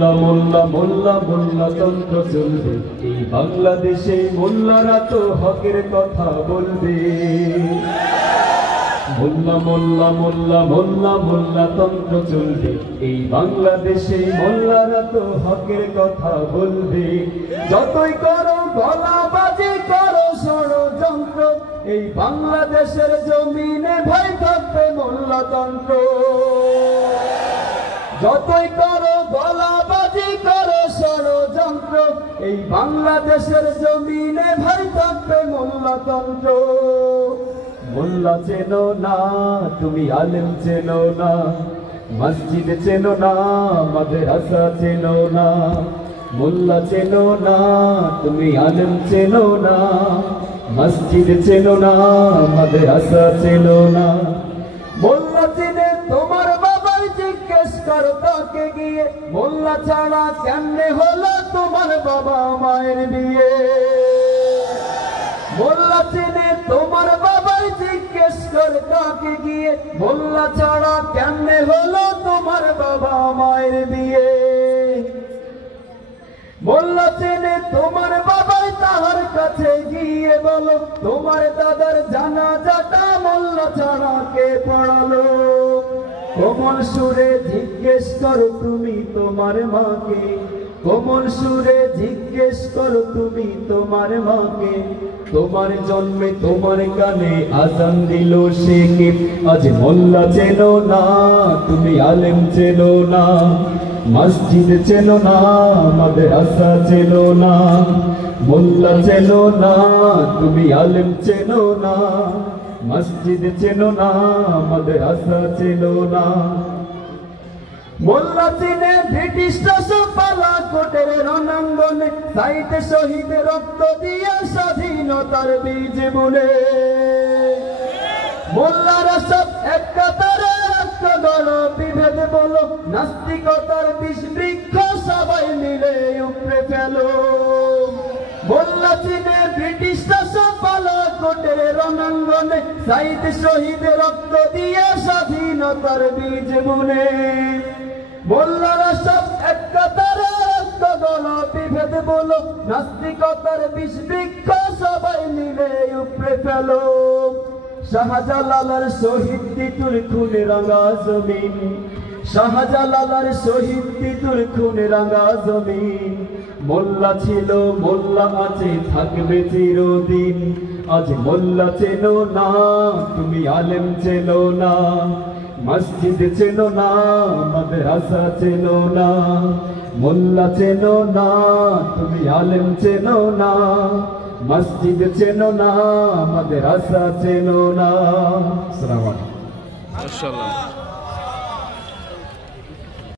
মোল্লা মোল্লা মোল্লা তন্ত্র চলবে এই বাংলাদেশে, মোল্লারা তো হকের কথা বলবে। মোল্লা মোল্লা মোল্লা মোল্লা মোল্লা তন্ত্র চলবে এই বাংলাদেশে, মোল্লারা তো হকের কথা বলবে। যতই করো গলাবাজি করো ষড়যন্ত্র, এই বাংলাদেশের জমিনে ভয় থাকবে মোল্লাতন্ত্র। যতই করো গলাবাজি করো ষড়যন্ত্র, এই বাংলাদেশের জমিনে ভয় থাকবে মোল্লাতন্ত্র। মোল্লা চেনো না তুমি, আলেম চেনো না, মসজিদ চেনো না, মাদ্রাসা চেনো না। মোল্লা চেনো না তুমি, আলেম চেনো না, মসজিদ চেনো না, মাদ্রাসা চেনো না। মোল্লা চেনে তোমার বাবাই, জিজ্ঞেস করো তাকে গিয়ে, মোল্লা ছাড়া কেমনে হলো তোমার বাবা মায়ের বিয়ে। মোল্লা চেনে তোমার বাবাই, জিজ্ঞেস করো তাকে গিয়ে, মোল্লা ছাড়া কেমনে হলো তোমার বাবা মায়ের বিয়ে। মোল্লা চেনে তোমার বাবাই, তাহার কাছে গিয়ে বলো, তোমার দাদার জানাজাটা মোল্লা ছাড়া কে পড়ালো। কোমল সুরে জিজ্ঞেস করো তুমি তোমার মাকে, কোমল সুরে জিজ্ঞেস করো তুমি তোমার মাকে, তোমার জন্মে তোমার কানে আজান দিল সে কে। আজ মোল্লা চেনো না তুমি, আলেম চেনো না, মসজিদ চেনো না, মাদ্রাসা চেনো না। মোল্লা চেনো না তুমি, আলেম চেনো না, মসজিদ চেনো না, মাদ্রাসা চেনো না। মোল্লা চিনে ব্রিটিশ পালা কোটের রণাঙ্গনে, সাইতে শহীদ রক্ত দিয়ে স্বাধীনতার বীজ বুনে। মোল্লারা সব এক কাতারে রক্ত গড় বিভেদ বলো, নাস্তিকতার বিষ বৃক্ষ সবাই মিলে উপড়ে ফেলো। মোল্লা চিনে ব্রিটিশ পালা কোটের রণাঙ্গনে, সাইতে শহীদ রক্ত দিয়ে স্বাধীনতার বীজ বুনে। মোল্লারা সব এক কাতারে রক্ত গড় বিভেদ বলো, নাস্তিকতার বিষ বৃক্ষ সবাই মিলে উপড়ে ফেলো। শাহজালালের শহীদ তিতুর খুনে রাঙা জমিন, শাহজালালের শহীদ তিতুর খুনে রাঙা জমিন। মোল্লা ছিল মোল্লা আছে থাকবে চিরদিন। আজ মোল্লা চেনো না তুমি, আলেম চেনো না, মসজিদ চেনো না, মাদ্রাসা চেনো না। মোল্লা চেনো না তুমি, আলেম চেনো না, মসজিদ চেনো না, মাদ্রাসা চেনো না। আসসালামু আলাইকুম। মাশাআল্লাহ।